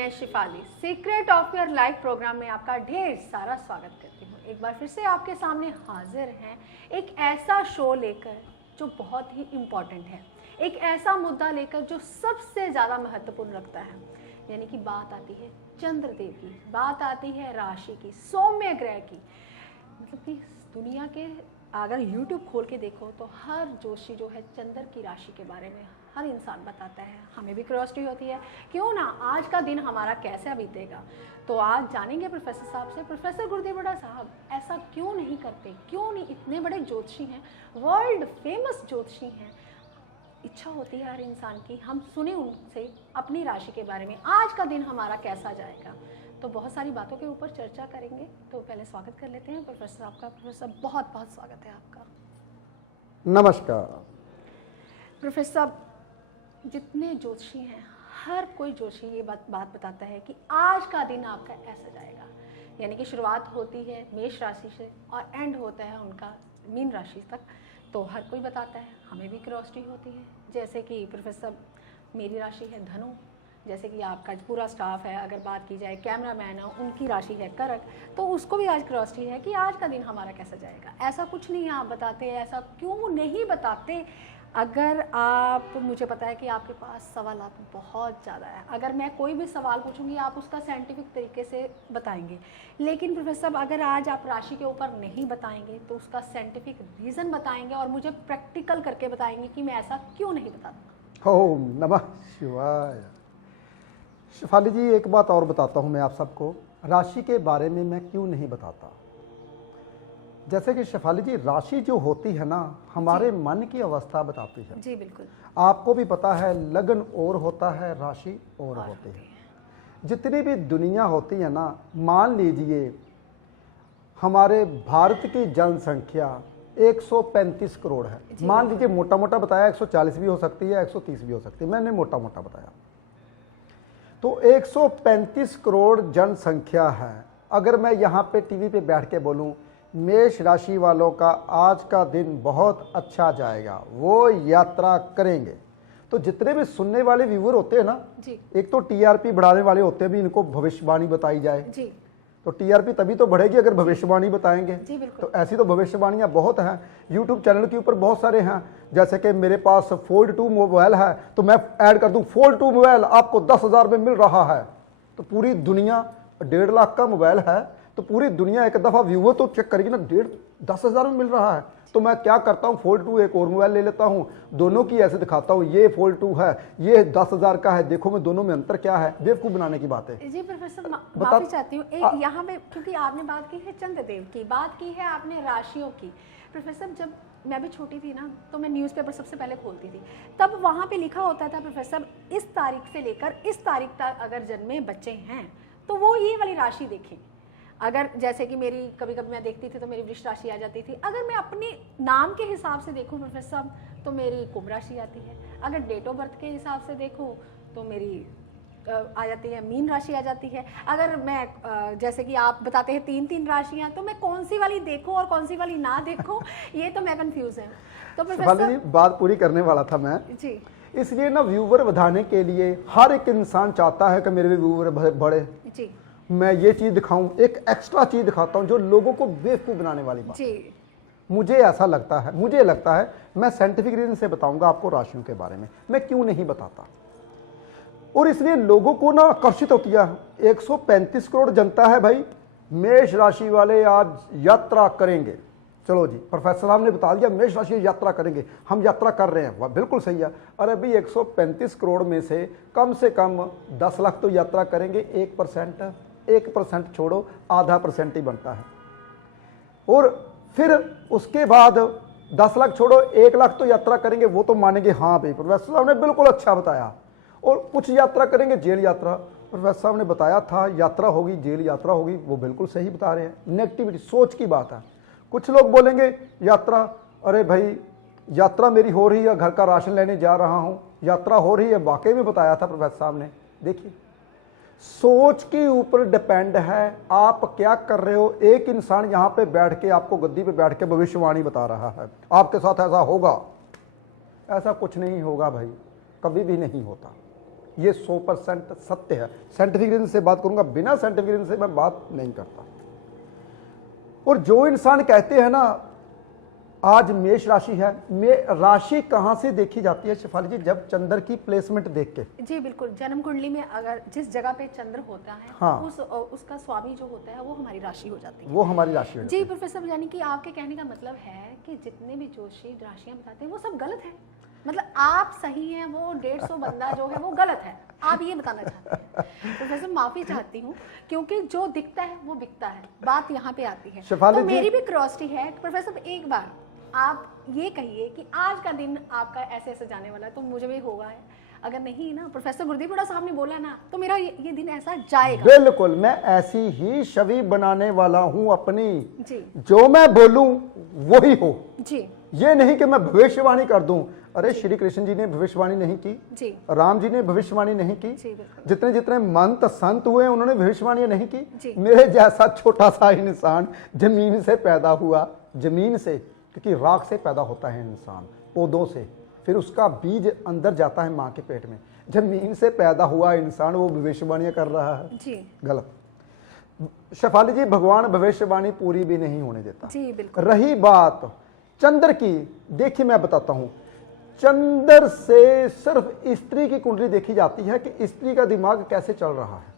मैं Shifali secret of your life programme में आपका ढेर सारा स्वागत करती हूँ। एक बार फिर से आपके सामने हाजिर हैं एक ऐसा शो लेकर जो बहुत ही इम्पोर्टेंट है, एक ऐसा मुद्दा लेकर जो सबसे ज़्यादा महत्वपूर्ण रखता है। यानी कि बात आती है चंद्रदेव की, बात आती है राशि की, सौम्य ग्रह की। मतलब कि दुनिया के अगर YouTube खोल के देखो तो हर जोशी जो है चंद्र की राशि के बारे में हर इंसान बताता है। हमें भी क्यूरियोसिटी होती है क्यों ना आज का दिन हमारा कैसा बीतेगा। तो आज जानेंगे प्रोफेसर साहब से, प्रोफेसर गुरुदेव बड़ा साहब ऐसा क्यों नहीं करते, क्यों नहीं, इतने बड़े ज्योतिषी हैं, वर्ल्ड फेमस ज्योतिषी हैं। इच्छा होती है हर इंसान की हम सुने उनसे अपनी राशि के बारे में, आज का दिन हमारा कैसा जाएगा। तो बहुत सारी बातों के ऊपर चर्चा करेंगे। तो पहले स्वागत कर लेते हैं प्रोफेसर साहब का। प्रोफेसर बहुत बहुत स्वागत है आपका। नमस्कार प्रोफेसर साहब, जितने ज्योतिषी हैं हर कोई ज्योतिषी ये बात बताता है कि आज का दिन आपका ऐसा जाएगा। यानी कि शुरुआत होती है मेष राशि से और एंड होता है उनका मीन राशि तक। तो हर कोई बताता है, हमें भी क्यूरियोसिटी होती है। जैसे कि प्रोफेसर मेरी राशि है धनु, जैसे कि आपका पूरा स्टाफ है, अगर बात की जाए कैमरामैन है उनकी राशि है कर्क, तो उसको भी आज क्यूरियोसिटी है कि आज का दिन हमारा कैसा जाएगा। ऐसा कुछ नहीं आप बताते, ऐसा क्यों नहीं बताते? अगर आप, मुझे पता है कि आपके पास सवाल आप बहुत ज़्यादा है, अगर मैं कोई भी सवाल पूछूंगी आप उसका साइंटिफिक तरीके से बताएंगे। लेकिन प्रोफेसर साहब अगर आज आप राशि के ऊपर नहीं बताएंगे तो उसका साइंटिफिक रीज़न बताएंगे और मुझे प्रैक्टिकल करके बताएंगे कि मैं ऐसा क्यों नहीं बताता। ओम नमः शिवाय। शिफाली जी, एक बात और बताता हूँ मैं आप सबको, राशि के बारे में मैं क्यों नहीं बताता। जैसे कि शिफाली जी, राशि जो होती है ना हमारे मन की अवस्था बताती है। जी बिल्कुल, आपको भी पता है लगन और होता है, राशि और होती है। जितनी भी दुनिया होती है ना, मान लीजिए हमारे भारत की जनसंख्या 135 करोड़ है। मान लीजिए मोटा मोटा बताया 140 भी हो सकती है, 130 भी हो सकती है, मैंने मोटा मोटा बताया। तो 135 करोड़ जनसंख्या है। अगर मैं यहाँ पे टीवी पे बैठ के बोलूँ मेष राशि वालों का आज का दिन बहुत अच्छा जाएगा, वो यात्रा करेंगे, तो जितने भी सुनने वाले व्यूअर होते हैं ना जी, एक तो टीआरपी बढ़ाने वाले होते हैं भी, इनको भविष्यवाणी बताई जाए जी, तो टीआरपी तभी तो बढ़ेगी अगर भविष्यवाणी बताएंगे। जी बिल्कुल। तो ऐसी तो भविष्यवाणियां बहुत हैं, यूट्यूब चैनल के ऊपर बहुत सारे हैं। जैसे कि मेरे पास फोल्ड 2 मोबाइल है तो मैं ऐड कर दूं फोल्ड 2 मोबाइल आपको 10,000 में मिल रहा है, तो पूरी दुनिया 1.5 लाख का मोबाइल है तो पूरी दुनिया एक दफा व्यूअर तो चेक करेगी ना, 10,000 में मिल रहा है। तो मैं क्या करता हूँ, फोल्ड 2 एक और मोबाइल ले लेता हूँ, दोनों की ऐसे दिखाता हूँ, ये फोल्ड 2 है, ये 10,000 का है, देखो मैं दोनों में अंतर क्या है। बेवकूफ बनाने की बात है। जी प्रोफेसर, माफी चाहती हूँ एक यहाँ पे, क्योंकि आपने बात की है चंद्रदेव की, बात की है आपने राशियों की। प्रोफेसर जब मैं भी छोटी थी ना तो मैं न्यूज़पेपर सबसे पहले खोलती थी, तब वहाँ पे लिखा होता था प्रोफेसर इस तारीख से लेकर इस तारीख तक अगर जन्मे बच्चे हैं तो वो ये वाली राशि देखें। अगर जैसे कि मेरी कभी कभी मैं देखती थी तो मेरी वृष राशि आ जाती थी। अगर मैं अपने नाम के हिसाब से देखूं प्रोफेसर तो मेरी कुंभ राशि आती है। अगर डेट ऑफ बर्थ के हिसाब से देखूं तो मेरी आ जाती है मीन राशि आ जाती है। अगर मैं जैसे कि आप बताते हैं 3-3 राशियां, तो मैं कौन सी वाली देखूं और कौन सी वाली ना देखूं ये तो मैं कंफ्यूज हूं। तो प्रोफेसर बात पूरी करने वाला था मैं जी, इसलिए ना व्यूवर बढ़ाने के लिए हर एक इंसान चाहता है कि मेरे भी व्यूवर बढ़े जी, मैं ये चीज दिखाऊं, एक एक्स्ट्रा चीज दिखाता हूं जो लोगों को बेवकूफ बनाने वाली बात जी। मुझे ऐसा लगता है, मुझे लगता है मैं साइंटिफिक रीजन से बताऊंगा आपको राशियों के बारे में मैं क्यों नहीं बताता। और इसलिए लोगों को ना आकर्षित होती है। 135 करोड़ जनता है भाई, मेष राशि वाले आज यात्रा करेंगे। चलो जी, प्रोफेसर साहब ने बता दिया मेष राशि यात्रा करेंगे, हम यात्रा कर रहे हैं, वह बिल्कुल सही है। अरे भाई 135 करोड़ में से कम 10 लाख तो यात्रा करेंगे। 1% छोड़ो, आधा % ही बनता है। और फिर उसके बाद 10 लाख छोड़ो 1 लाख तो यात्रा करेंगे, वो तो मानेंगे हाँ भाई प्रोफेसर साहब ने बिल्कुल अच्छा बताया। और कुछ यात्रा करेंगे जेल यात्रा, प्रोफेसर साहब ने बताया था यात्रा होगी, जेल यात्रा होगी, वो बिल्कुल सही बता रहे हैं। नेगेटिविटी सोच की बात है। कुछ लोग बोलेंगे यात्रा, अरे भाई यात्रा मेरी हो रही है, घर का राशन लेने जा रहा हूं, यात्रा हो रही है, वाकई में बताया था प्रोफेसर साहब ने। देखिए सोच के ऊपर डिपेंड है आप क्या कर रहे हो। एक इंसान यहाँ पे बैठ के आपको गद्दी पे बैठ के भविष्यवाणी बता रहा है आपके साथ ऐसा होगा, ऐसा कुछ नहीं होगा भाई, कभी भी नहीं होता। ये 100% सत्य है। साइंटिफिक रीजन से बात करूंगा, बिना साइंटिफिक रीजन से मैं बात नहीं करता। और जो इंसान कहते हैं ना आज मेष राशि है, राशि कहां से देखी जाती है शेफाली जी? जब चंद्र की प्लेसमेंट देख के। जी बिल्कुल, जन्म कुंडली में अगर जिस जगह पे चंद्र होता है, हाँ, उसका स्वामी जो होता है वो हमारी राशि हो जाती है। वो हमारी राशि हो जाती जी है। प्रोफेसर, यानी कि आपके कहने का मतलब है कि जितने भी जोशी राशियां बताते हैं वो सब गलत है, मतलब आप सही हैं, वो 150 बंदा जो है वो गलत है, आप ये बताना चाहते हैं? प्रोफेसर माफी चाहती हूँ, क्योंकि जो दिखता है वो बिकता है, बात यहाँ पे आती है। तो मेरी भी क्यूरियोसिटी है प्रोफेसर, एक बार आप ये कहिए कि आज का दिन आपका ऐसे ऐसे जाने वाला है, तो मुझे भी होगा है, अगर नहीं ना प्रोफेसर गुरदीप हुड्डा साहब ने बोला ना, तो मेरा ये दिन ऐसा जाएगा। बिल्कुल, मैं ऐसी ही छवि बनाने वाला हूं अपनी जी, जो मैं बोलूं वही हो जी, ये नहीं कि मैं भविष्यवाणी कर दूं। अरे श्री कृष्ण जी ने भविष्यवाणी नहीं की जी, राम जी ने भविष्यवाणी नहीं की, जी बिल्कुल, जितने जितने मंत संत हुए उन्होंने भविष्यवाणी नहीं जी। की। मेरे जैसा छोटा सा इंसान जमीन से पैदा हुआ, जमीन से, क्योंकि राख से पैदा होता है इंसान, पौधों से, फिर उसका बीज अंदर जाता है माँ के पेट में। जमीन से पैदा हुआ इंसान वो भविष्यवाणियां कर रहा है जी, गलत। शेफाली जी, भगवान भविष्यवाणी पूरी भी नहीं होने देता। जी बिल्कुल। रही बात चंद्र की, देखिए मैं बताता हूं, चंद्र से सिर्फ स्त्री की कुंडली देखी जाती है कि स्त्री का दिमाग कैसे चल रहा है।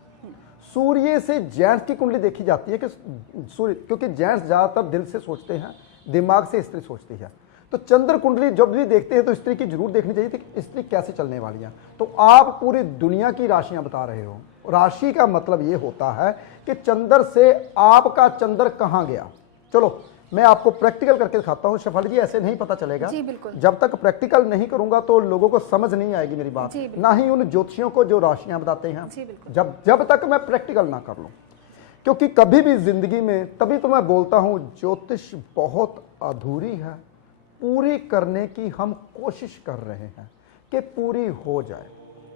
सूर्य से जेंट्स की कुंडली देखी जाती है कि सूर्य, क्योंकि जेंट्स ज्यादातर दिल से सोचते हैं, दिमाग से स्त्री सोचती है। तो चंद्र कुंडली जब भी देखते हैं तो स्त्री की जरूर देखनी चाहिए थी कि स्त्री कैसे चलने वाली है। तो आप पूरी दुनिया की राशियां बता रहे हो। राशि का मतलब ये होता है कि चंद्र से आपका चंद्र कहां गया। चलो मैं आपको प्रैक्टिकल करके दिखाता हूं शेफाली जी, ऐसे नहीं पता चलेगा। जी बिल्कुल। जब तक प्रैक्टिकल नहीं करूंगा तो लोगों को समझ नहीं आएगी मेरी बात, ना ही उन ज्योतिषियों को जो राशियां बताते हैं। जी बिल्कुल। जब तक मैं प्रैक्टिकल ना कर लूं, क्योंकि कभी भी जिंदगी में, तभी तो मैं बोलता हूं ज्योतिष बहुत अधूरी है, पूरी करने की हम कोशिश कर रहे हैं कि पूरी हो जाए।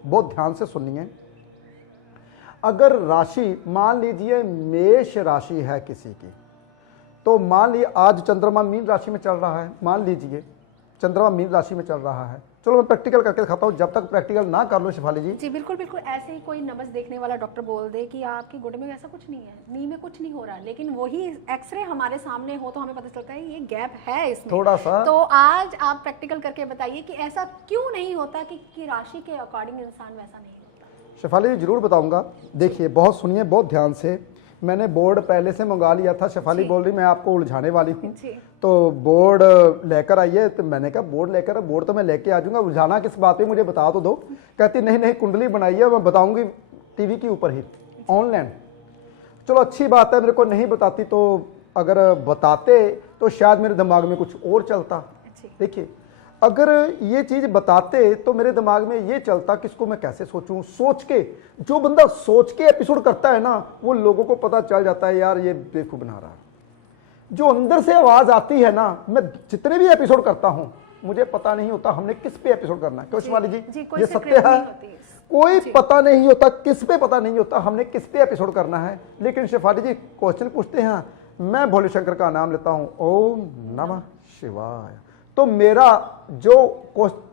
बहुत ध्यान से सुनिए, अगर राशि मान लीजिए मेष राशि है किसी की, तो मान लीजिए आज चंद्रमा मीन राशि में चल रहा है, मान लीजिए चंद्रमा मीन राशि में चल रहा है। चलो मैं प्रैक्टिकल करके दिखाता हूं, जब तक प्रैक्टिकल ना कर लो शेफाली जी। जी बिल्कुल बिल्कुल, ऐसे ही कोई नब्ज देखने वाला डॉक्टर बोल दे कि आपके गुर्दे में ऐसा कुछ नहीं है, नी में कुछ नहीं हो रहा, लेकिन वही एक्सरे हमारे सामने हो तो हमें पता चलता है ये गैप है इसमें थोड़ा सा। तो आज आप प्रैक्टिकल करके बताइए कि ऐसा क्यों नहीं होता कि राशि के अकॉर्डिंग इंसान वैसा नहीं होता। शेफाली जी जरूर बताऊंगा। देखिए बहुत सुनिए, बहुत ध्यान से। मैंने बोर्ड पहले से मंगा लिया था, शेफाली बोल रही मैं आपको उलझाने वाली हूँ, तो बोर्ड लेकर आइए। तो मैंने कहा बोर्ड लेकर, बोर्ड तो मैं लेके आ जाऊंगा, उलझाना किस बात पे मुझे बता तो दो। कहती नहीं नहीं कुंडली बनाइए, मैं बताऊंगी टीवी के ऊपर ही ऑनलाइन। चलो अच्छी बात है, मेरे को नहीं बताती तो अगर बताते तो शायद मेरे दिमाग में कुछ और चलता। देखिए अगर ये चीज बताते तो मेरे दिमाग में ये चलता कि इसको मैं कैसे सोचूं, सोच के। जो बंदा सोच के एपिसोड करता है ना, वो लोगों को पता चल जाता है यार ये बेवकूफ बना रहा है। जो अंदर से आवाज आती है ना, मैं जितने भी एपिसोड करता हूं मुझे पता नहीं होता हमने किस पे एपिसोड करना है। क्यों शिवाली जी, ये सत्य है, कोई पता नहीं होता, किस पे पता नहीं होता हमने किस पे एपिसोड करना है। लेकिन शेफाली जी क्वेश्चन पूछते हैं, मैं भोले शंकर का नाम लेता हूं, ओम नमः शिवाय, तो मेरा जो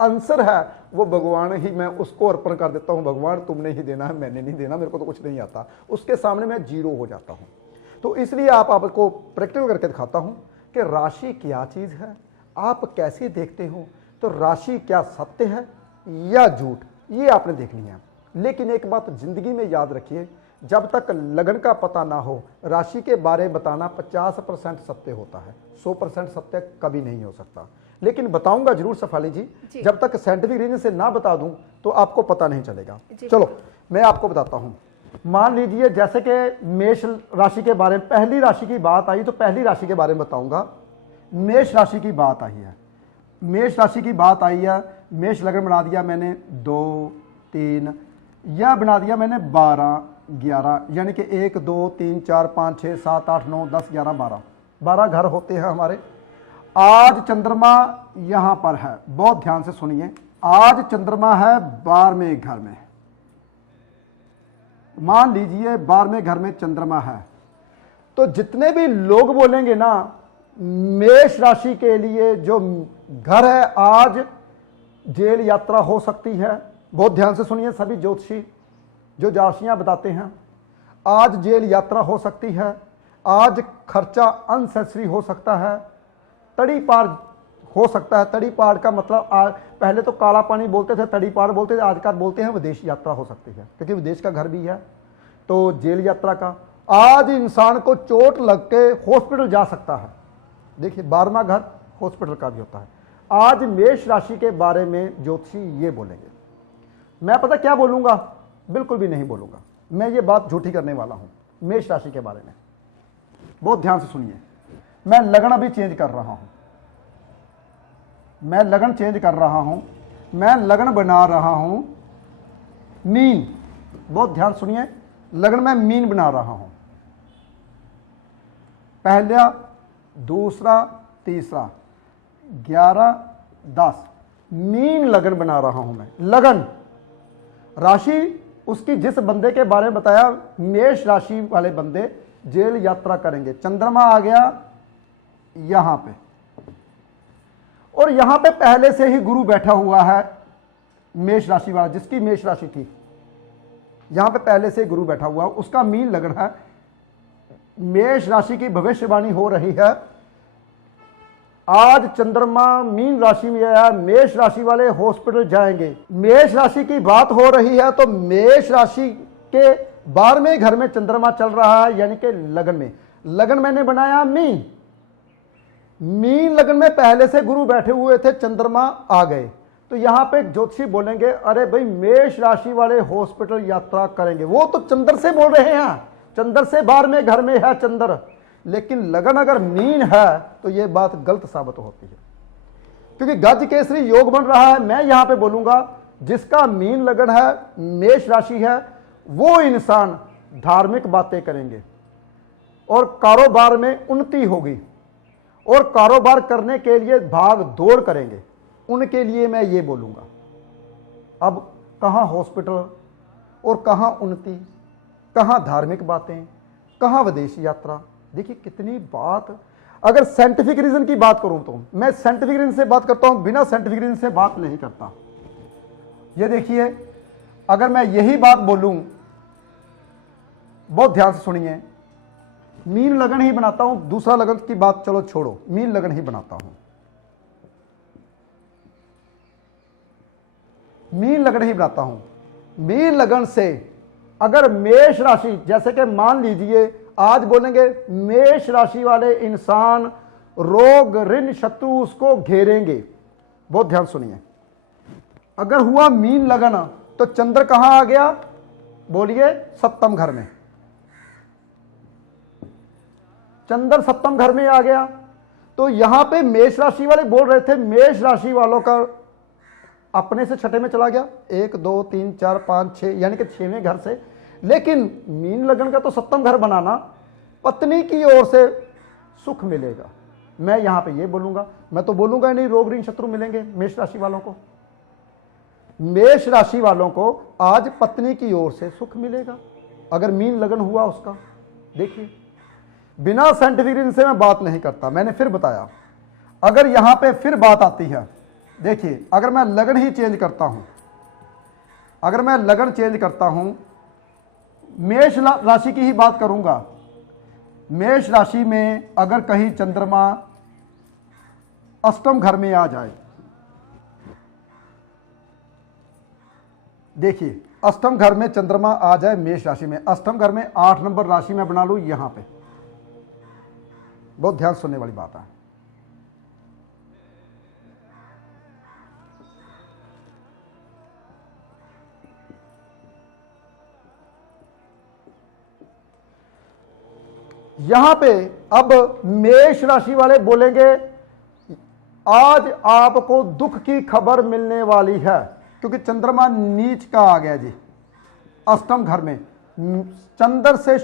आंसर है वो भगवान ही, मैं उसको अर्पण कर देता हूं। भगवान तुमने ही देना है, मैंने नहीं देना, मेरे को तो कुछ नहीं आता। उसके सामने मैं जीरो हो जाता हूं। तो इसलिए आपको प्रैक्टिकल करके दिखाता हूं कि राशि क्या चीज है, आप कैसे देखते हो। तो राशि क्या सत्य है या झूठ, ये आपने देखनी है। लेकिन एक बात जिंदगी में याद रखिए, जब तक लगन का पता ना हो, राशि के बारे में बताना 50% सत्य होता है, 100% सत्य कभी नहीं हो सकता। लेकिन बताऊंगा जरूर शेफाली जी, जब तक साइंटिफिक रीजन से ना बता दूं तो आपको पता नहीं चलेगा। चलो मैं आपको बताता हूं। मान लीजिए जैसे कि मेष राशि के बारे में पहली राशि की बात आई, तो पहली राशि के बारे में बताऊंगा। मेष राशि की बात आई है, मेष राशि की बात आई है। मेष लगन बना दिया मैंने 2 3, यह बना दिया मैंने 12 11, यानी कि 1 2 3 4 5 6 7 8 9 10 11 12 घर होते हैं हमारे। आज चंद्रमा यहां पर है, बहुत ध्यान से सुनिए। आज चंद्रमा है 12वें घर में, मान लीजिए 12वें घर में चंद्रमा है। तो जितने भी लोग बोलेंगे ना मेष राशि के लिए जो घर है, आज जेल यात्रा हो सकती है, बहुत ध्यान से सुनिए सभी ज्योतिषी जो राशियां बताते हैं। आज जेल यात्रा हो सकती है, आज खर्चा अनसेसरी हो सकता है, तड़ी पार हो सकता है। तड़ी पार का मतलब पहले तो काला पानी बोलते थे, तड़ी पार बोलते थे, आजकल बोलते हैं विदेश यात्रा हो सकती है, क्योंकि विदेश का घर भी है। तो जेल यात्रा का, आज इंसान को चोट लग के हॉस्पिटल जा सकता है। देखिए 12वां घर हॉस्पिटल का भी होता है। आज मेष राशि के बारे में ज्योतिषी ये बोलेंगे। मैं पता क्या बोलूंगा? बिल्कुल भी नहीं बोलूंगा, मैं ये बात झूठी करने वाला हूं मेष राशि के बारे में। बहुत ध्यान से सुनिए, मैं लगन अभी चेंज कर रहा हूं, मैं लगन चेंज कर रहा हूं, मैं लगन बना रहा हूं मीन। बहुत ध्यान सुनिए, लगन में मीन बना रहा हूं, पहला दूसरा तीसरा 11 10 मीन लगन बना रहा हूं मैं। लगन राशि उसकी जिस बंदे के बारे में बताया, मेष राशि वाले बंदे जेल यात्रा करेंगे। चंद्रमा आ गया यहां पे, और यहां पे पहले से ही गुरु बैठा हुआ है मेष राशि वाला, जिसकी मेष राशि थी, यहां पे पहले से गुरु बैठा हुआ, उसका मीन लगन है। मेष राशि की भविष्यवाणी हो रही है। आज चंद्रमा मीन राशि में आया, मेष राशि वाले हॉस्पिटल जाएंगे। मेष राशि की बात हो रही है, तो मेष राशि के 12वें घर में चंद्रमा चल रहा है, यानी कि लगन में। लगन मैंने बनाया मीन, मीन लगन में पहले से गुरु बैठे हुए थे, चंद्रमा आ गए। तो यहां पे ज्योतिषी बोलेंगे, अरे भाई मेष राशि वाले हॉस्पिटल यात्रा करेंगे। वो तो चंद्र से बोल रहे हैं, चंद्र से 12वें घर में है चंद्र, लेकिन लगन अगर मीन है तो यह बात गलत साबित होती है, क्योंकि गज केसरी योग बन रहा है। मैं यहां पे बोलूंगा जिसका मीन लगन है, मेष राशि है, वो इंसान धार्मिक बातें करेंगे और कारोबार में उन्नति होगी, और कारोबार करने के लिए भाग दौड़ करेंगे। उनके लिए मैं ये बोलूंगा। अब कहां हॉस्पिटल और कहां उन्नति, कहां धार्मिक बातें, कहां विदेश यात्रा। देखिए कितनी बात। अगर साइंटिफिक रीजन की बात करूं तो मैं साइंटिफिक रीजन से बात करता हूं, बिना साइंटिफिक रीजन से बात नहीं करता। ये देखिए, अगर मैं यही बात बोलूं, बहुत ध्यान से सुनिए, मीन लगन ही बनाता हूं, दूसरा लगन की बात चलो छोड़ो, मीन लगन ही बनाता हूं, मीन लगन ही बनाता हूं। मीन लगन से अगर मेष राशि, जैसे कि मान लीजिए आज बोलेंगे मेष राशि वाले इंसान रोग ऋण शत्रु उसको घेरेंगे। बहुत ध्यान सुनिए, अगर हुआ मीन लगन तो चंद्र कहां आ गया? बोलिए 7वें घर में। चंद्र 7वें घर में आ गया, तो यहां पे मेष राशि वाले बोल रहे थे, मेष राशि वालों का अपने से 6ठे में चला गया, 1 2 3 4 5 6, यानी कि 6वें घर से। लेकिन मीन लगन का तो 7वें घर बनाना, पत्नी की ओर से सुख मिलेगा। मैं यहां पे ये बोलूंगा, मैं तो बोलूंगा नहीं रोग ऋण शत्रु मिलेंगे मेष राशि वालों को। मेष राशि वालों को आज पत्नी की ओर से सुख मिलेगा अगर मीन लगन हुआ उसका। देखिए बिना साइंटिफिक रीजन से मैं बात नहीं करता, मैंने फिर बताया। अगर यहां पे फिर बात आती है, देखिए अगर मैं लगन ही चेंज करता हूं, अगर मैं लगन चेंज करता हूं, मेष राशि की ही बात करूंगा। मेष राशि में अगर कहीं चंद्रमा 8वें घर में आ जाए, देखिए 8वें घर में चंद्रमा आ जाए मेष राशि में, 8वें घर में 8 नंबर राशि में बना लूं यहां पे। बहुत ध्यान सुनने वाली बात है। यहां पे अब मेष राशि वाले बोलेंगे आज आपको दुख की खबर मिलने वाली है, क्योंकि चंद्रमा नीच का आ गया जी 8वें घर में। चंद्र से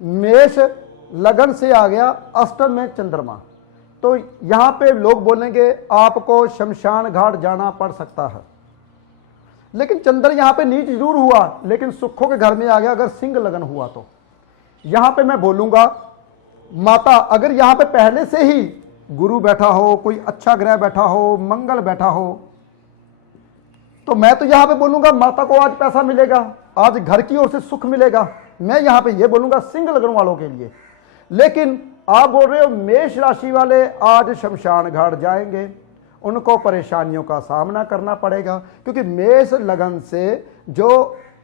मेष लगन से आ गया 8वें में चंद्रमा, तो यहां पे लोग बोलेंगे आपको शमशान घाट जाना पड़ सकता है। लेकिन चंद्र यहां पे नीच जरूर हुआ, लेकिन सुखों के घर में आ गया। अगर सिंह लगन हुआ तो यहां पे मैं बोलूंगा माता, अगर यहां पे पहले से ही गुरु बैठा हो, कोई अच्छा ग्रह बैठा हो, मंगल बैठा हो, तो मैं तो यहां पे बोलूंगा माता को आज पैसा मिलेगा, आज घर की ओर से सुख मिलेगा, मैं यहां पे ये बोलूंगा सिंह लगन वालों के लिए। लेकिन आप बोल रहे हो मेष राशि वाले आज शमशान घाट जाएंगे, उनको परेशानियों का सामना करना पड़ेगा, क्योंकि मेष लगन से जो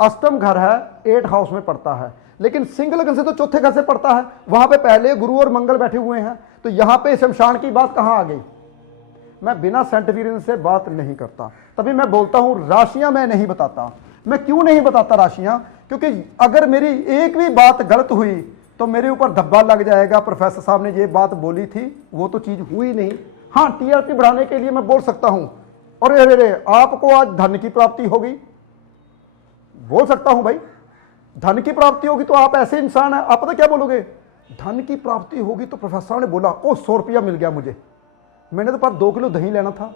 अष्टम घर है 8 हाउस में पड़ता है, लेकिन सिंह लगन से तो चौथे घर से पड़ता है, वहां पे पहले गुरु और मंगल बैठे हुए हैं, तो यहां पे शमशान की बात कहां आ गई। मैं बिना साइंटिफिक से बात नहीं करता, तभी मैं बोलता हूं राशियां मैं नहीं बताता। मैं क्यों नहीं बताता राशियां, क्योंकि अगर मेरी एक भी बात गलत हुई तो मेरे ऊपर धब्बा लग जाएगा, प्रोफेसर साहब ने ये बात बोली थी, वो तो चीज हुई नहीं। हाँ, टीआरपी बढ़ाने के लिए मैं बोल सकता हूं, अरे अरे अरे आपको आज धन की प्राप्ति होगी, बोल सकता हूं भाई धन की प्राप्ति होगी, तो आप ऐसे इंसान हैं, आप पता क्या बोलोगे, धन की प्राप्ति होगी तो प्रोफेसर साहब ने बोला ओ 100 रुपया मिल गया मुझे, मैंने तो पर 2 किलो दही लेना था,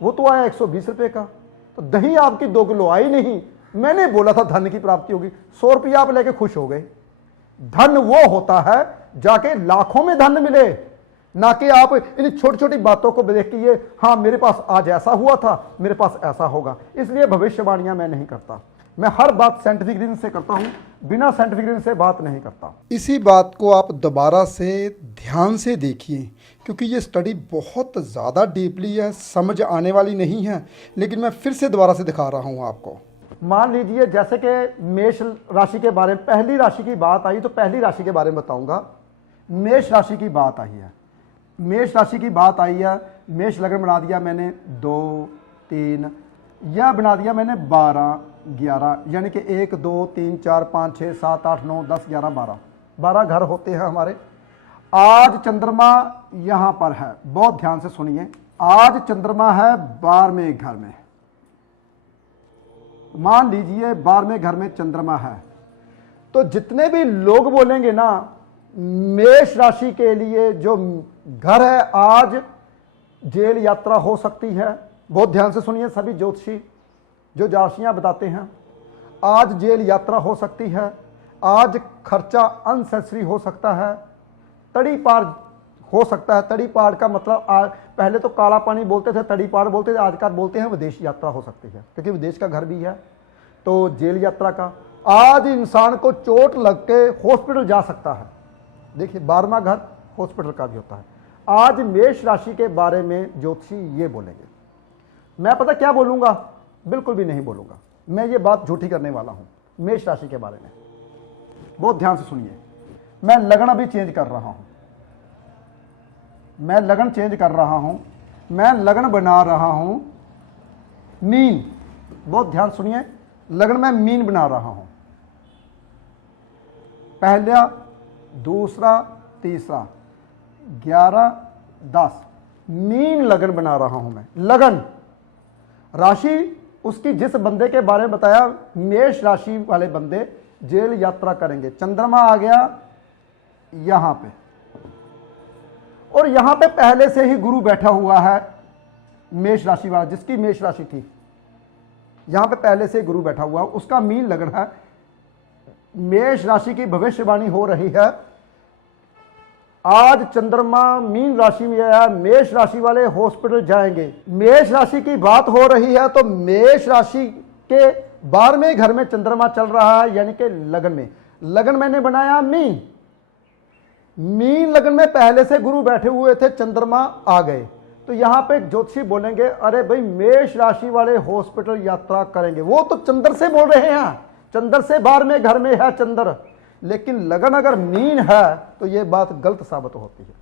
वो तो आया 120 रुपये का, तो दही आपकी 2 किलो आई नहीं, मैंने बोला था धन की प्राप्ति होगी, 100 रुपया आप लेके खुश हो गए। धन वो होता है जाके लाखों में धन मिले, ना कि आप इन छोटी छोटी बातों को देख के ये हाँ मेरे पास आज ऐसा हुआ था, मेरे पास ऐसा होगा। इसलिए भविष्यवाणियां मैं नहीं करता, मैं हर बात साइंटिफिक रीजन से करता हूं, बिना साइंटिफिक रीजन से बात नहीं करता। इसी बात को आप दोबारा से ध्यान से देखिए, क्योंकि ये स्टडी बहुत ज़्यादा डीपली है, समझ आने वाली नहीं है, लेकिन मैं फिर से दोबारा से दिखा रहा हूँ आपको। मान लीजिए जैसे कि मेष राशि के बारे में पहली राशि की बात आई, तो पहली राशि के बारे में बताऊंगा। मेष राशि की बात आई है, मेष राशि की बात आई है, मेष लगन बना दिया मैंने 2 3, यह बना दिया मैंने 12 11, यानी कि 1 2 3 4 5 6 7 8 9 10 11 12 घर होते हैं हमारे। आज चंद्रमा यहां पर है, बहुत ध्यान से सुनिए, आज चंद्रमा है 12वें घर में, मान लीजिए 12वें घर में चंद्रमा है, तो जितने भी लोग बोलेंगे ना मेष राशि के लिए जो घर है, आज जेल यात्रा हो सकती है, बहुत ध्यान से सुनिए सभी ज्योतिषी जो राशियां बताते हैं, आज जेल यात्रा हो सकती है, आज खर्चा अनसेसरी हो सकता है, तड़ी पार हो सकता है। तड़ी पार का मतलब पहले तो काला पानी बोलते थे, तड़ी पार बोलते थे, आजकल बोलते हैं विदेश यात्रा हो सकती है, क्योंकि विदेश का घर भी है, तो जेल यात्रा का। आज इंसान को चोट लग के हॉस्पिटल जा सकता है, देखिए 12वां घर हॉस्पिटल का भी होता है। आज मेष राशि के बारे में ज्योतिषी ये बोलेंगे, मैं पता क्या बोलूंगा, बिल्कुल भी नहीं बोलूंगा, मैं ये बात झूठी करने वाला हूं मेष राशि के बारे में। बहुत ध्यान से सुनिए, मैं लगन अभी चेंज कर रहा हूं, मैं लगन चेंज कर रहा हूं, मैं लगन बना रहा हूं मीन, बहुत ध्यान सुनिए, लगन में मीन बना रहा हूं, पहला दूसरा तीसरा 11 10 मीन लगन बना रहा हूं मैं। लगन राशि उसकी जिस बंदे के बारे में बताया, मेष राशि वाले बंदे जेल यात्रा करेंगे। चंद्रमा आ गया यहां पे, और यहां पे पहले से ही गुरु बैठा हुआ है मेष राशि वाला, जिसकी मेष राशि थी, यहां पे पहले से गुरु बैठा हुआ, उसका मीन लगन है। मेष राशि की भविष्यवाणी हो रही है, आज चंद्रमा मीन राशि में आया, मेष राशि वाले हॉस्पिटल जाएंगे। मेष राशि की बात हो रही है, तो मेष राशि के 12वें घर में चंद्रमा चल रहा है, यानी कि लगन में। लगन मैंने बनाया मीन, मीन लगन में पहले से गुरु बैठे हुए थे, चंद्रमा आ गए, तो यहां पे ज्योतिषी बोलेंगे अरे भाई मेष राशि वाले हॉस्पिटल यात्रा करेंगे। वो तो चंद्र से बोल रहे हैं, चंद्र से 12वें घर में है चंद्र, लेकिन लगन अगर मीन है तो यह बात गलत साबित होती है,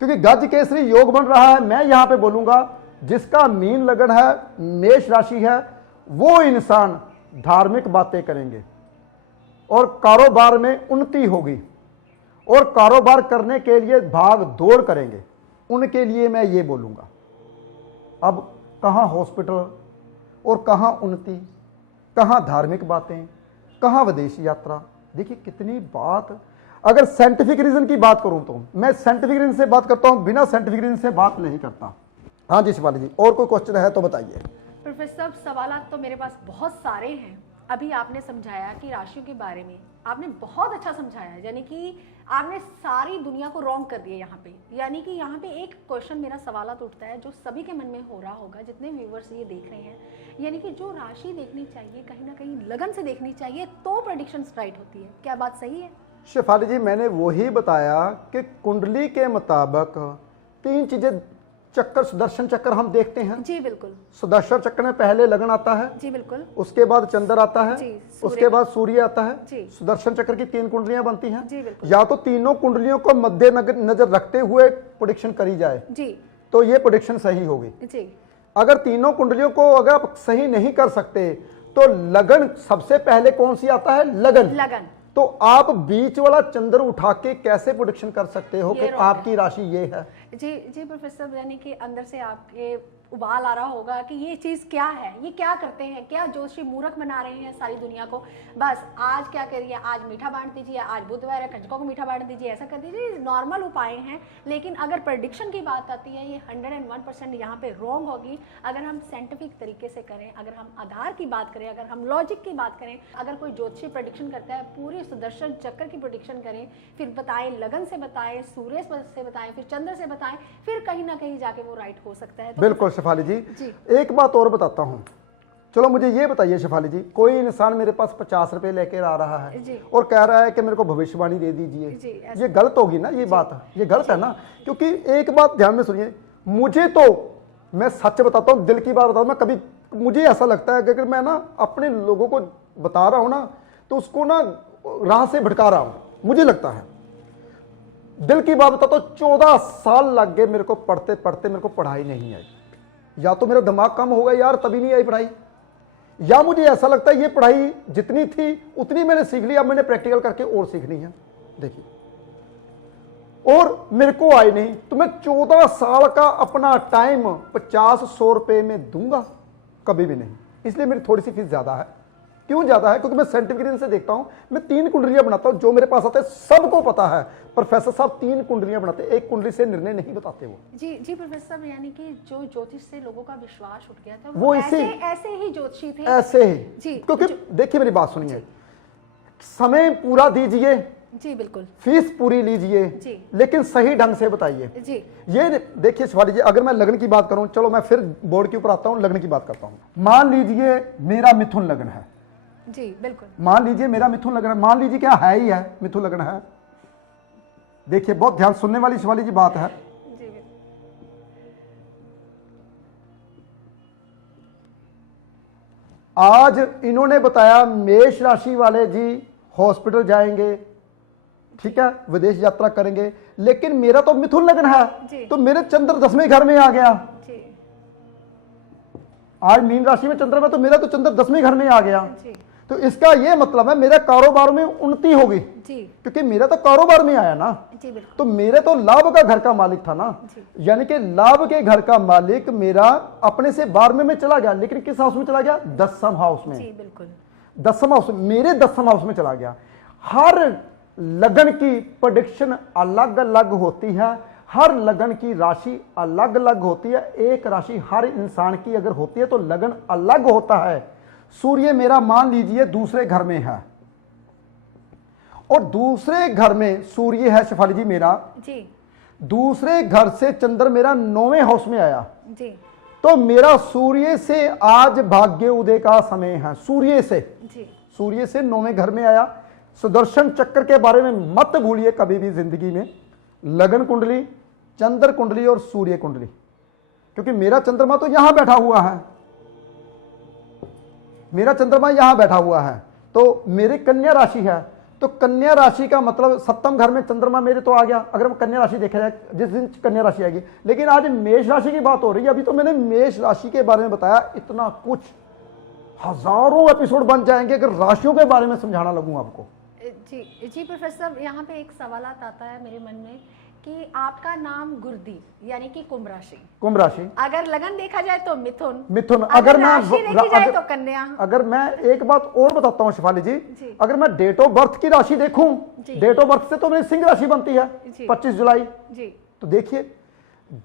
क्योंकि गज केसरी योग बन रहा है। मैं यहां पे बोलूंगा जिसका मीन लगन है, मेष राशि है, वो इंसान धार्मिक बातें करेंगे और कारोबार में उन्नति होगी, और कारोबार करने के लिए भाग दौड़ करेंगे, उनके लिए मैं ये बोलूंगा। अब कहां हॉस्पिटल और कहां उन्नति, कहां धार्मिक बातें, कहां विदेश यात्रा, देखिए कितनी बात। अगर साइंटिफिक रीजन की बात करूं तो मैं साइंटिफिक रीजन से बात करता हूं, बिना साइंटिफिक रीजन से बात नहीं करता। हाँ जी शिवाली जी, और कोई क्वेश्चन है तो बताइए। प्रोफेसर साहब, सवाल तो मेरे पास बहुत सारे हैं, अभी आपने समझाया कि राशियों के बारे में, आपने बहुत अच्छा समझाया, यानी कि आपने सारी दुनिया को रॉन्ग कर दिया यहाँ पे। यानी कि यहाँ पे एक क्वेश्चन मेरा सवालात उठता है जो सभी के मन में हो रहा होगा, जितने व्यूवर्स ये देख रहे हैं, यानी कि जो राशि देखनी चाहिए कहीं ना कहीं लगन से देखनी चाहिए तो प्रेडिक्शंस राइट होती है, क्या बात सही है? शेफाली जी, मैंने वही बताया कि कुंडली के मुताबिक 3 चीजें, चक्कर, सुदर्शन चक्र हम देखते हैं। जी बिल्कुल। सुदर्शन चक्र में पहले लगन आता है, जी बिल्कुल। उसके बाद चंद्र आता है, जी, उसके बाद सूर्य आता है। जी। सुदर्शन चक्र की 3 कुंडलियां बनती हैं। जी बिल्कुल। या तो तीनों कुंडलियों को मद्देनजर रखते हुए प्रेडिक्शन करी जाए जी तो ये प्रेडिक्शन सही होगी। जी अगर तीनों कुंडलियों को अगर आप सही नहीं कर सकते तो लगन सबसे पहले कौन सी आता है? लगन। लगन। तो आप बीच वाला चंद्र उठा के कैसे प्रेडिक्शन कर सकते हो ये कि wrong है। आपकी राशि ये है? जी जी प्रोफेसर, यानी कि अंदर से आपके उबाल आ रहा होगा कि ये चीज़ क्या है, ये क्या करते हैं, क्या जोशी मूर्ख बना रहे हैं सारी दुनिया को। बस आज क्या करिए, आज मीठा बांट दीजिए, आज बुधवार है कंजकों को मीठा बांट दीजिए, ऐसा कर दीजिए, नॉर्मल उपाय हैं। लेकिन अगर प्रेडिक्शन की बात आती है, ये 101% यहाँ पे रॉन्ग होगी। अगर हम साइंटिफिक तरीके से करें, अगर हम आधार की बात करें, अगर हम लॉजिक की बात करें, अगर कोई ज्योतिषी प्रेडिक्शन करता है, पूरी सुदर्शन चक्र की प्रेडिक्शन करें, फिर बताएं, लगन से बताएं, सूर्य से बताएं, फिर चंद्र से बताएं, फिर कहीं ना कहीं जाके वो राइट हो सकता है। तो बिल्कुल शेफाली जी, जी। एक बात और बताता हूं। चलो मुझे ये बताइए शेफाली जी, कोई इंसान मेरे पास 50 रुपए लेकर आ रहा है जी। और कह रहा है कि मेरे को भविष्यवाणी दे जी, दीजिए, ऐसा- ये गलत होगी ना? ये बात, ये गलत है ना? क्योंकि एक बात ध्यान में सुनिए, मुझे तो, मैं सच बताता हूं, दिल की बात बताता हूं, मैं कभी, मुझे ऐसा लगता है कि अगर मैं ना अपने लोगों को बता रहा हूं ना तो उसको ना राह से भटका रहा हूं, मुझे लगता है। दिल की बात बताता हूं, 14 साल लग गए मेरे को पढ़ते पढ़ते, मेरे को पढ़ाई नहीं आई। या तो मेरा दिमाग कम होगा यार, तभी नहीं आई पढ़ाई, या मुझे ऐसा लगता है ये पढ़ाई जितनी थी उतनी मैंने सीख ली, अब मैंने प्रैक्टिकल करके और सीखनी है। देखिए, और मेरे को आई नहीं, तो मैं 14 साल का अपना टाइम 50-100 रुपए में दूंगा? कभी भी नहीं। इसलिए मेरी थोड़ी सी फीस ज्यादा है। क्यों ज्यादा है? क्योंकि मैं साइंटिफिक रीजन से देखता हूं। मैं 3 कुंडलियां बनाता हूं, जो मेरे पास आते हैं सबको पता है प्रोफेसर साहब 3 कुंडलियां बनाते हैं, एक कुंडली से निर्णय नहीं बताते वो। जी जी प्रोफेसर, यानी कि जो ज्योतिष से लोगों का विश्वास उठ गया था वो ऐसे ही ज्योतिषी थे। ऐसे ही जी। क्योंकि देखिए मेरी बात सुनिए, समय पूरा दीजिए, जी बिल्कुल, फीस पूरी लीजिए, जी। लेकिन सही ढंग से बताइए। जी ये देखिए शिवाली जी, अगर मैं लगन की बात करूं, चलो मैं फिर बोर्ड के ऊपर आता हूं, लगन की बात करता हूं। मान लीजिए मेरा मिथुन लगन है, जी बिल्कुल, मान लीजिए मेरा मिथुन लगन है, मान लीजिए क्या है ही है, मिथुन लगन है। देखिए बहुत ध्यान सुनने वाली शिवाली जी बात है। जी बिल्कुल। आज इन्होंने बताया मेष राशि वाले जी हॉस्पिटल जाएंगे, ठीक है, विदेश यात्रा करेंगे, लेकिन मेरा तो मिथुन लगन जी। है, तो मेरे चंद्र 10वें घर में आ गया। जी आज मीन राशि में चंद्रमा, तो मेरा तो चंद्र 10वें घर में आ गया। जी तो इसका यह मतलब है मेरा कारोबार में उन्नति होगी, जी क्योंकि मेरा तो कारोबार में आया ना। जी बिल्कुल, तो मेरे तो लाभ का घर का मालिक था ना, जी। यानी कि लाभ के घर का मालिक मेरा अपने से 12वें में चला गया, लेकिन किस हाउस में चला गया? 10th हाउस में। जी बिल्कुल, 10th हाउस, मेरे 10th हाउस में चला गया। हर लगन की प्रेडिक्शन अलग अलग होती है, हर लगन की राशि अलग अलग होती है। एक राशि हर इंसान की अगर होती है तो लगन अलग होता है। सूर्य मेरा मान लीजिए दूसरे घर में है, और दूसरे घर में सूर्य है शिफाली जी मेरा, जी दूसरे घर से चंद्र मेरा 9वें हाउस में आया, जी तो मेरा सूर्य से आज भाग्य उदय का समय है। सूर्य से 9वें घर में आया। सुदर्शन चक्र के बारे में मत भूलिए कभी भी जिंदगी में, लगन कुंडली, चंद्र कुंडली और सूर्य कुंडली, क्योंकि मेरा चंद्रमा तो यहां बैठा हुआ है, मेरा चंद्रमा यहां बैठा हुआ है, तो मेरी कन्या राशि है, तो कन्या राशि का मतलब 7वें घर में चंद्रमा मेरे तो आ गया। अगर हम कन्या राशि देखा जाए, जिस दिन कन्या राशि आएगी, लेकिन आज मेष राशि की बात हो रही है। अभी तो मैंने मेष राशि के बारे में बताया, इतना कुछ, हजारों एपिसोड बन जाएंगे अगर राशियों के बारे में समझाना लगूं आपको। जी जी प्रोफेसर, यहाँ पे एक सवाल आता है मेरे मन में कि आपका नाम गुरदी यानी कि कुंभ राशि, कुंभ राशि, अगर लगन देखा जाए तो मिथुन, अगर राशि देखी जाए तो कन्या। अगर मैं एक बात और बताता हूँ शिफाली जी, जी। अगर मैं डेट ऑफ बर्थ की राशि देखूं, जी। डेट ऑफ बर्थ से तो मेरी सिंह राशि बनती है, जी। 25 जुलाई। जी तो देखिए,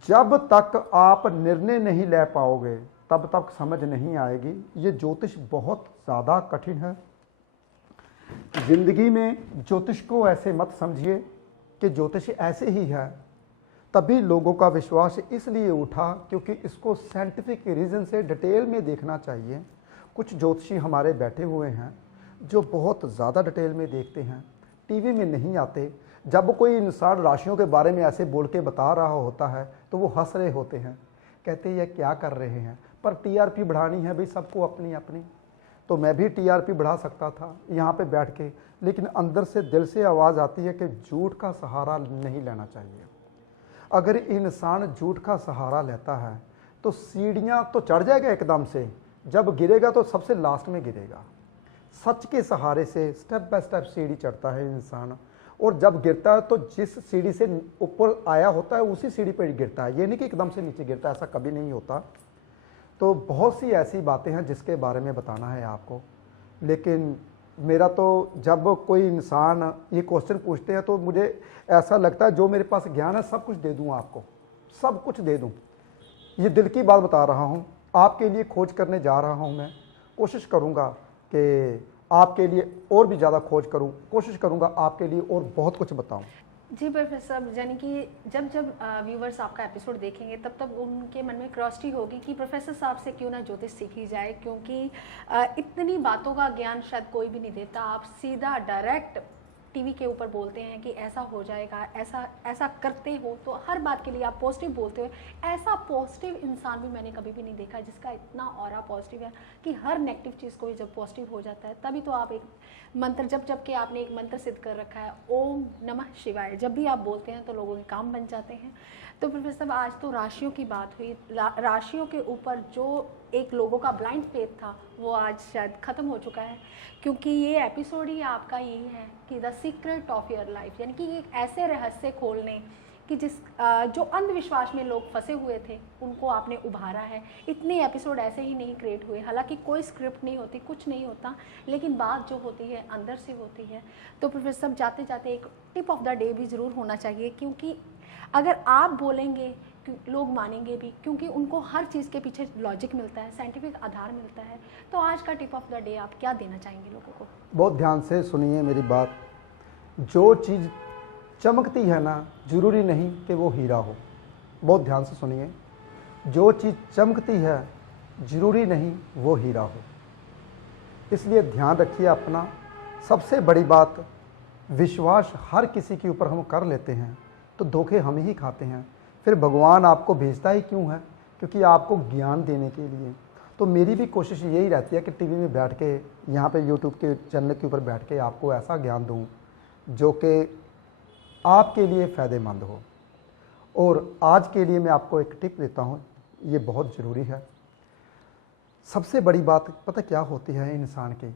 जब तक आप निर्णय नहीं ले पाओगे तब तक समझ नहीं आएगी। ये ज्योतिष बहुत ज़्यादा कठिन है। जिंदगी में ज्योतिष को ऐसे मत समझिए कि ज्योतिष ऐसे ही है। तभी लोगों का विश्वास इसलिए उठा क्योंकि इसको साइंटिफिक रीज़न से डिटेल में देखना चाहिए। कुछ ज्योतिषी हमारे बैठे हुए हैं जो बहुत ज़्यादा डिटेल में देखते हैं, टीवी में नहीं आते। जब कोई इंसान राशियों के बारे में ऐसे बोल के बता रहा होता है तो वो हंस रहे होते हैं, कहते हैं ये क्या कर रहे हैं, पर टीआरपी बढ़ानी है भाई, सबको अपनी अपनी। तो मैं भी टीआरपी बढ़ा सकता था यहाँ पे बैठ के, लेकिन अंदर से दिल से आवाज़ आती है कि झूठ का सहारा नहीं लेना चाहिए। अगर इंसान झूठ का सहारा लेता है तो सीढ़ियाँ तो चढ़ जाएगा एकदम से, जब गिरेगा तो सबसे लास्ट में गिरेगा। सच के सहारे से स्टेप बाय स्टेप सीढ़ी चढ़ता है इंसान, और जब गिरता है तो जिस सीढ़ी से ऊपर आया होता है उसी सीढ़ी पर गिरता है, ये नहीं कि एकदम से नीचे गिरता है, ऐसा कभी नहीं होता। तो बहुत सी ऐसी बातें हैं जिसके बारे में बताना है आपको। लेकिन मेरा तो जब कोई इंसान ये क्वेश्चन पूछते हैं तो मुझे ऐसा लगता है जो मेरे पास ज्ञान है सब कुछ दे दूँ आपको, सब कुछ दे दूँ। ये दिल की बात बता रहा हूँ, आपके लिए खोज करने जा रहा हूँ। मैं कोशिश करूँगा कि आपके लिए और भी ज़्यादा खोज करूँ, कोशिश करूँगा आपके लिए और बहुत कुछ बताऊँ। जी प्रोफेसर साहब, यानी कि जब जब व्यूवर्स आपका एपिसोड देखेंगे तब तब उनके मन में क्यूरियोसिटी होगी कि प्रोफेसर साहब से क्यों ना ज्योतिष सीखी जाए, क्योंकि इतनी बातों का ज्ञान शायद कोई भी नहीं देता। आप सीधा डायरेक्ट टीवी के ऊपर बोलते हैं कि ऐसा हो जाएगा, ऐसा ऐसा करते हो, तो हर बात के लिए आप पॉजिटिव बोलते हो। ऐसा पॉजिटिव इंसान भी मैंने कभी भी नहीं देखा जिसका इतना ऑरा पॉजिटिव है कि हर नेगेटिव चीज़ को भी जब पॉजिटिव हो जाता है तभी तो आप एक मंत्र जब कि आपने एक मंत्र सिद्ध कर रखा है, ओम नमः शिवाय, जब भी आप बोलते हैं तो लोगों के काम बन जाते हैं। तो प्रोफेसर साहब, आज तो राशियों की बात हुई, राशियों के ऊपर जो एक लोगों का ब्लाइंड फेथ था वो आज शायद ख़त्म हो चुका है, क्योंकि ये एपिसोड ही आपका यही है कि the secret of your life, यानी कि एक ऐसे रहस्य खोलने कि जो अंधविश्वास में लोग फंसे हुए थे उनको आपने उभारा है। इतने एपिसोड ऐसे ही नहीं क्रिएट हुए, हालांकि कोई स्क्रिप्ट नहीं होती, कुछ नहीं होता, लेकिन बात जो होती है अंदर से होती है। तो प्रोफेसर साहब, जाते जाते एक टिप ऑफ द डे भी ज़रूर होना चाहिए, क्योंकि अगर आप बोलेंगे लोग मानेंगे भी, क्योंकि उनको हर चीज़ के पीछे लॉजिक मिलता है, साइंटिफिक आधार मिलता है। तो आज का टिप ऑफ द डे आप क्या देना चाहेंगे लोगों को? बहुत ध्यान से सुनिए मेरी बात। जो चीज़ चमकती है ना, जरूरी नहीं कि वो हीरा हो। बहुत ध्यान से सुनिए, जो चीज़ चमकती है जरूरी नहीं वो हीरा हो। इसलिए ध्यान रखिए अपना। सबसे बड़ी बात, विश्वास हर किसी के ऊपर हम कर लेते हैं तो धोखे हम ही खाते हैं। फिर भगवान आपको भेजता ही क्यों है? क्योंकि आपको ज्ञान देने के लिए। तो मेरी भी कोशिश यही रहती है कि टीवी में बैठ के, यहाँ पे यूट्यूब के चैनल के ऊपर बैठ के आपको ऐसा ज्ञान दूँ जो कि आपके लिए फ़ायदेमंद हो। और आज के लिए मैं आपको एक टिप देता हूँ, ये बहुत ज़रूरी है। सबसे बड़ी बात पता क्या होती है इंसान की,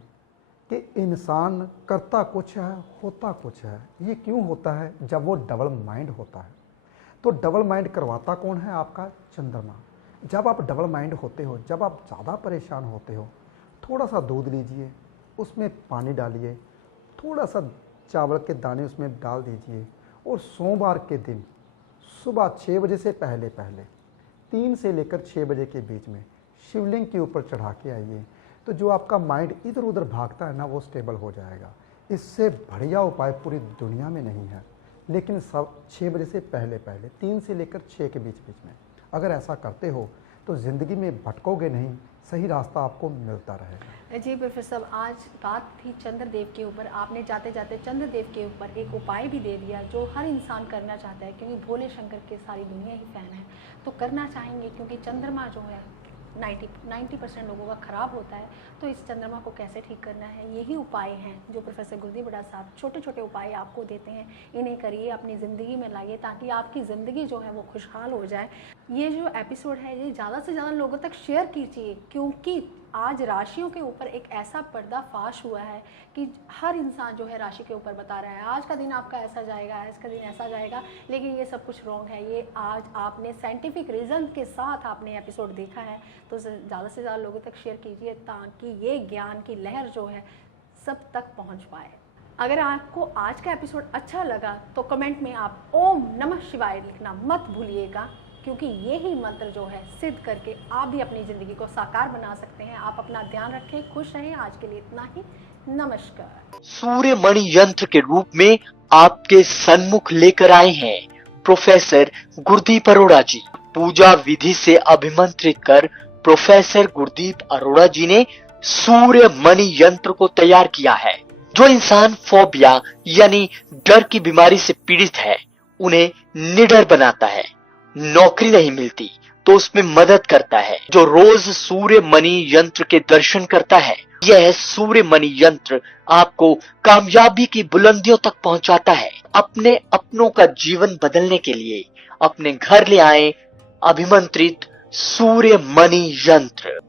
कि इंसान करता कुछ है होता कुछ है। ये क्यों होता है? जब वो डबल माइंड होता है। तो डबल माइंड करवाता कौन है? आपका चंद्रमा। जब आप डबल माइंड होते हो, जब आप ज़्यादा परेशान होते हो, थोड़ा सा दूध लीजिए, उसमें पानी डालिए, थोड़ा सा चावल के दाने उसमें डाल दीजिए, और सोमवार के दिन सुबह 6 बजे से पहले 3 से लेकर 6 बजे के बीच में शिवलिंग के ऊपर चढ़ा के आइए। तो जो आपका माइंड इधर उधर भागता है ना, वो स्टेबल हो जाएगा। इससे बढ़िया उपाय पूरी दुनिया में नहीं है। लेकिन सब 6 बजे से पहले 3 से लेकर 6 के बीच में अगर ऐसा करते हो तो ज़िंदगी में भटकोगे नहीं, सही रास्ता आपको मिलता रहेगा। जी प्रोफेसर साहब, आज बात थी चंद्रदेव के ऊपर, आपने जाते जाते चंद्रदेव के ऊपर एक उपाय भी दे दिया जो हर इंसान करना चाहता है, क्योंकि भोले शंकर के सारी दुनिया ही फैन है, तो करना चाहेंगे। क्योंकि चंद्रमा जो है 90% लोगों का ख़राब होता है, तो इस चंद्रमा को कैसे ठीक करना है, यही उपाय हैं जो प्रोफेसर गुलदीप बड़ा साहब छोटे छोटे उपाय आपको देते हैं। इन्हें करिए, अपनी ज़िंदगी में लाइए, ताकि आपकी ज़िंदगी जो है वो खुशहाल हो जाए। ये जो एपिसोड है ये ज़्यादा से ज़्यादा लोगों तक शेयर कीजिए, क्योंकि आज राशियों के ऊपर एक ऐसा पर्दाफाश हुआ है कि हर इंसान जो है राशि के ऊपर बता रहा है आज का दिन आपका ऐसा जाएगा, आज का दिन ऐसा जाएगा, लेकिन ये सब कुछ रॉन्ग है। ये आज आपने साइंटिफिक रीज़न के साथ आपने एपिसोड देखा है, तो ज़्यादा से ज़्यादा लोगों तक शेयर कीजिए ताकि ये ज्ञान की लहर जो है सब तक पहुँच पाए। अगर आपको आज का एपिसोड अच्छा लगा तो कमेंट में आप ओम नमः शिवाय लिखना मत भूलिएगा। क्योंकि ये ही मंत्र जो है सिद्ध करके आप भी अपनी ज़िंदगी को साकार बना सकते हैं। आप अपना ध्यान रखें, खुश रहें। आज के लिए इतना ही, नमस्कार। सूर्य मणि यंत्र के रूप में आपके सन्मुख लेकर आए हैं प्रोफेसर गुरदीप अरोड़ा जी। पूजा विधि से अभिमंत्रित कर प्रोफेसर गुरदीप अरोड़ा जी ने सूर्य मणि यंत्र को तैयार किया है। जो इंसान फोबिया यानी डर की बीमारी से पीड़ित है, उन्हें निडर बनाता है। नौकरी नहीं मिलती तो उसमें मदद करता है। जो रोज सूर्य मणि यंत्र के दर्शन करता है, यह सूर्य मणि यंत्र आपको कामयाबी की बुलंदियों तक पहुंचाता है। अपने अपनों का जीवन बदलने के लिए अपने घर ले आए अभिमंत्रित सूर्य मणि यंत्र।